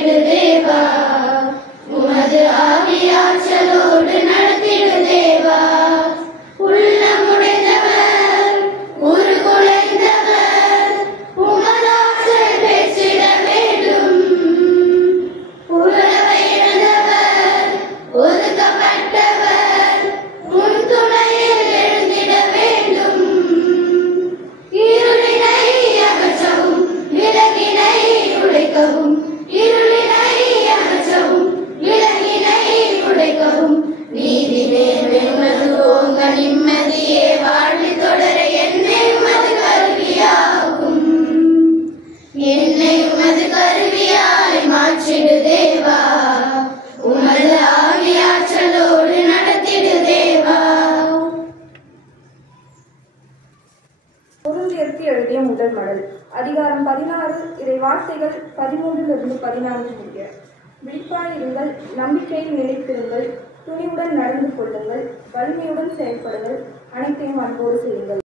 மாற்றிடு தேவா, உமது ஆவியாற்றலோடு நடத்திடு தேவா. உள்ளமுடைந்தவர் உருகுலைந்தவர் உமதாற்றல் பெற்றிட வேண்டும். உறவை இழந்தவர் ஒதுக்கப்பட்டவர் உன் துணையில் எழுந்திட வேண்டும். இருளினை அகற்றவும் விலகினை உடைக்கவும், இருளினை அகற்றவும் விலகினை உடைக்கவும், நீதி நேர்மைமது ஓங்க நிம்மதியே வாழ்வில் தொடர என்னை உமது கருவியாகும். என்னை உமது கருவியாய் மாற்றிடு தேவா, உமது ஆவியாற்றலோடு நடத்திடு தேவா. பொருந்தியற்கு எழுதிய முதல் மடல் அதிகாரம் 16 இறை வார்த்தைகள் 13 14 முடிய. விழிப்பாயிருங்கள், நம்பிக்கையில் நிலைத்திருங்கள், துணிவுடன் நடந்து கொள்ளுங்கள், வலிமையுடன் செயல்படுங்கள், அனைத்தையும் அன்போடு செய்யுங்கள்.